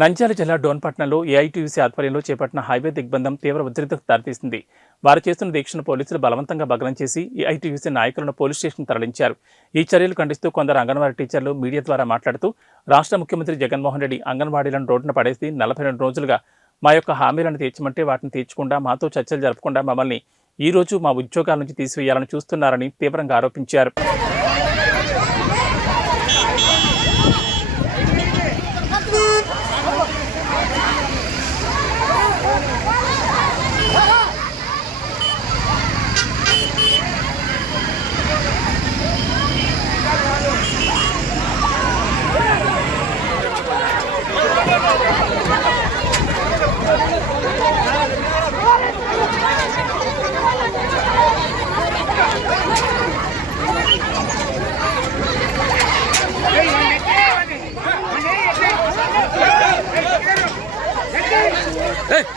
నంద్యాల జిల్లా డోన్పట్నంలో ఏఐటీయూసీ ఆధ్వర్యంలో చేపట్టిన హైవే దిగ్బంధం తీవ్ర ఉద్రిక్తకు దారితీసింది. వారు చేస్తున్న దీక్షను పోలీసులు బలవంతంగా భగ్నం చేసి ఏఐటీయూసీ నాయకులను పోలీస్ స్టేషన్ తరలించారు. ఈ చర్యలు ఖండిస్తూ కొందరు అంగన్వాడీ టీచర్లు మీడియా ద్వారా మాట్లాడుతూ రాష్ట్ర ముఖ్యమంత్రి జగన్మోహన్ రెడ్డి అంగన్వాడీలను రోడ్డున పడేసి నలభై రెండు రోజులుగా మా యొక్క హామీలను తీర్చమంటే వాటిని తీర్చకుండా మాతో చర్చలు జరపకుండా మమ్మల్ని ఈ రోజు మా ఉద్యోగాల నుంచి తీసివేయాలని చూస్తున్నారని తీవ్రంగా ఆరోపించారు.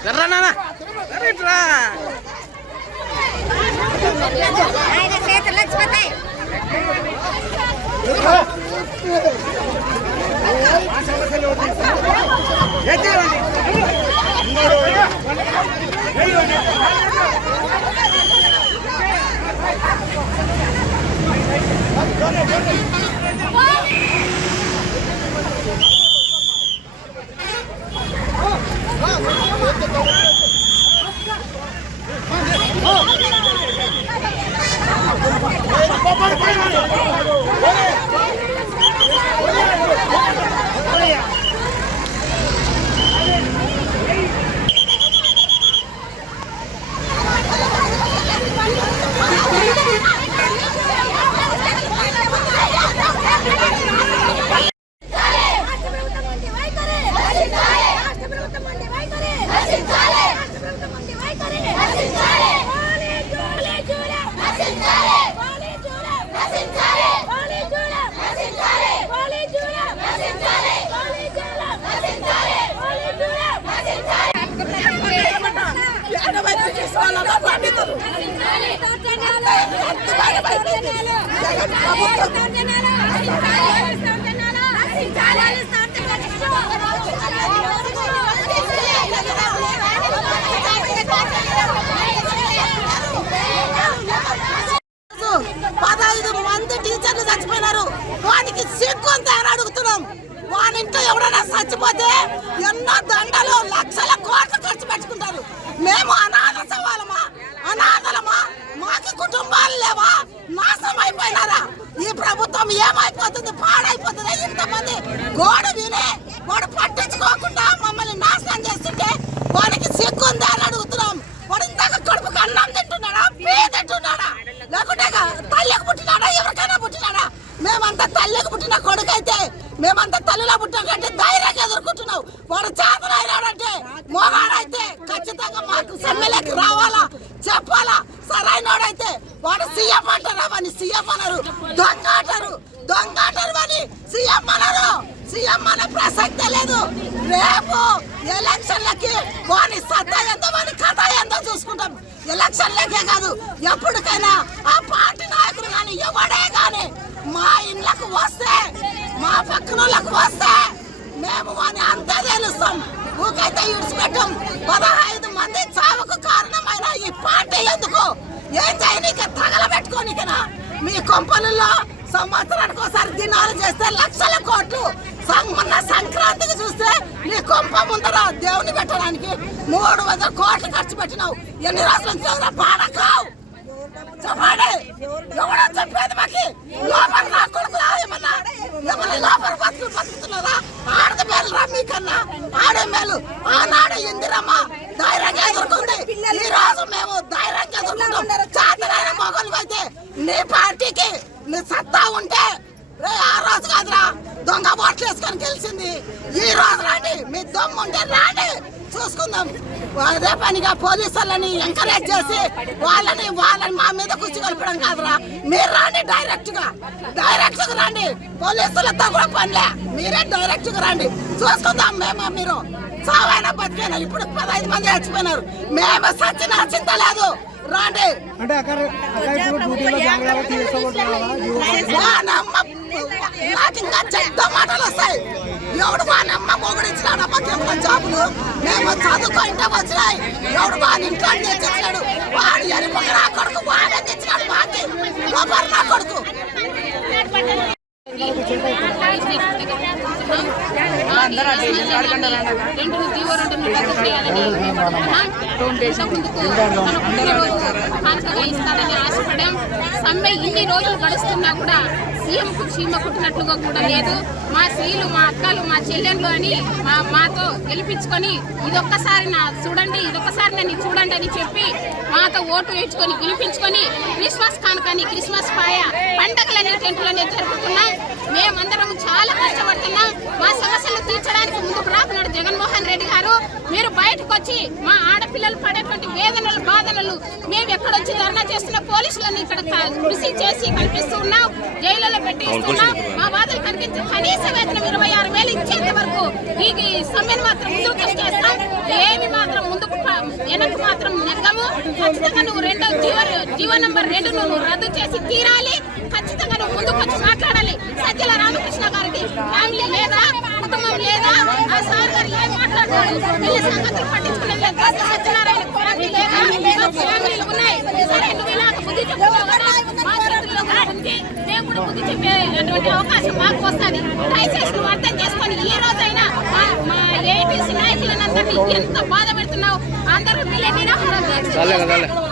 ఎర్రా నాన్న. రా ఆయన చేతులు వచ్చిపోతాయి రాష్ట్ర ప్రభుత్వం ఎక్కువ అని అడుగుతున్నాం. వాళ్ళ ఇంట్లో ఎవడైనా చచ్చిపోతే ఎన్నో దండలు లక్షల కోట్లు ఖర్చు పెట్టుకుంటారు. మేము అనాథ సవాలమా అనాథలమా? మాకు కుటుంబాలు లేవా? నాశనం అయిపోయినారా? ఈ ప్రభుత్వం ఏమైపోతుంది? పాడైపోతుంది? ఇంతమంది గోడ వినే వాడు మాకు సమ్మెలకు రావాలా? చెప్పాలా? సరైనోడైతే వాడు సీఎం అంటారా? అని సీఎం అన్నారు దొంగ అంటారు. దొంగ అంటారు అని సీఎం అన్నారు సీఎం అనే ప్రసక్తే లేదు. రేపు ఎలక్షన్లకి వాని సత్తా ఎంతో వాని కథ ఎంతో చూసుకుంటాం? ఎలక్షన్లకే కాదు ఎప్పటికైనా ఆ పార్టీ నాయకులు కానీ ఎవడే కానీ మా ఇండ్లకు వస్తే మా పక్కనోళ్ళకు వస్తే మేము వాని అంతే తెలుస్తాం. ఊకైతే ఇడిచిపెట్టాం. పదహైదు ఏం చేయనీక తగలబెట్టుకోనికనా మీ కొంపలలో సంవత్సరానికి ఒకసారి దినాలు చేస్తే లక్షల కోట్లు. సం- మొన్న సంక్రాంతికి చూస్తే నీ కొంప ముందర దేవుని పెట్టడానికి మూడు వందల కోట్లు ఖర్చు పెట్టినావు. ఎన్ని రోజుల నుంచి పాడకావు చెప్పండి. ఎవడో చెప్పేది మాకి? లోపల నా కొడుకు ఏమన్నా ఏమన్నా లోపల బతుకులు బతుకుతున్నారా? ఆడది మేలు రా మీకన్నా. ఆడే మేలు. ఆనాడు ఇందిరమ్మ ధైర్యంగా ఎదుర్కొంది. ఈ రోజు నీ పార్టీకి నీ సత్తా ఉంటే రే ఆ రోజు కాదురా దొంగ ఓట్లు వేసుకొని గెలిచింది. ఈ రోజు రాండి మీ దమ్ము ఉంటే రాండి చూసుకుందాం. అదే పనిగా పోలీసులని ఎంకరేజ్ చేసి వాళ్ళని వాళ్ళని మా మీద కూర్చోగలపడం కాదురా. మీరు రాండి డైరెక్ట్గా డైరెక్ట్గా రండి. పోలీసులతో కూడా పనిలే. మీరే డైరెక్ట్గా రండి. చూసుకుందాం మేము మీరు. చావైనా బతికైనా? ఇప్పుడు పదహైదు మంది చచ్చిపోయినారు. మేము సచ్చిన చింత లేదు. రండి. అంటే అక్కడ నాకు ఇంకా చెడ్డ మాటలు వస్తాయి. ఎవడు వానమ్మ మొగుడు ఇచ్చినాడు మాకేమో జాబులు? మేము చదువుకుంటే వచ్చినాయి. ఎవడు వాని ఇంట్లో తెచ్చినాడు? వాడు ఎరిపొక నా కొడుకు వాడే తెచ్చినాడు మాకి. నా కొడుకు రెండు జీవో రెండు రద్దు చేయాలని ముందుకు మన పుట్టినరోజు కానుకగా ఆశపడాం సమ్మె ఇన్ని రోజులు గడుస్తున్నా కూడా సీఎంకు చీమ కుట్టినట్లుగా కూడా లేదు. మా స్త్రీలు మా అక్కలు మా చెల్లెళ్ళు అని మా మాతో గెలిపించుకొని ఇదొక్కసారి నా చూడండి ఇదొక్కసారి నన్ను చూడండి అని చెప్పి మాతో ఓటు వేయించుకొని గెలిపించుకొని క్రిస్మస్ కానుకని క్రిస్మస్ పాయ పండగలని టెంట్లోనే జరుపుతున్నాం మేమందరం చాలా కష్టపడుతున్నాం. మా సమస్యలు తీర్చడానికి ముందుకు రాకున్నాడు జగన్మోహన్ రెడ్డి గారు మీరు బయటకు వచ్చి మా ఆడపిల్లలు పడేటువంటి వేదనలు బాధనలు మేము ఎక్కడొచ్చి ధర్నా చేస్తున్న పోలీసులను ఇక్కడ కృషి చేసి కనిపిస్తూ ఉన్నాం. జైలులో పెట్టి ఇస్తున్నాం మా బాధలు కనిపించి కనీస వేతనం ఇరవై ఆరు వేలు ఇచ్చేంత వరకు ఈ సమ్మెను మాత్రం ముందుకు చేస్తాం ఏమి మాత్రం వెనక్కి మాత్రం నెగ్గము. ఖచ్చితంగా నువ్వు రెండో జీవ జీవ నంబర్ రెండు నువ్వు రద్దు చేసి తీరాలి. ఖచ్చితంగా నువ్వు ముందుకు వచ్చి మాట్లాడాలి. సత్యల రామకృష్ణ గారికి ఫ్యామిలీ లేదా కుటుంబం లేదా ఆ సార్ గారు ఏం మాట్లాడుతున్నారు వీళ్ళ సంగతులు పట్టించుకునేది లేదు. సత్యనారాయణ ఫ్యామిలీ లేదా ఫ్యామిలీలు ఉన్నాయి. సరే నువ్వు ఇలా బుద్ధి చెప్పుకోవాలి మేము కూడా బుద్ధి చెప్పేటువంటి అవకాశం మాకు వస్తుంది. దయచేసి నువ్వు అర్థం చేసుకొని ఈ రోజైనా మా మా ఏటీసీ నాయకులందరినీ ఎంత బాధ 来来来来。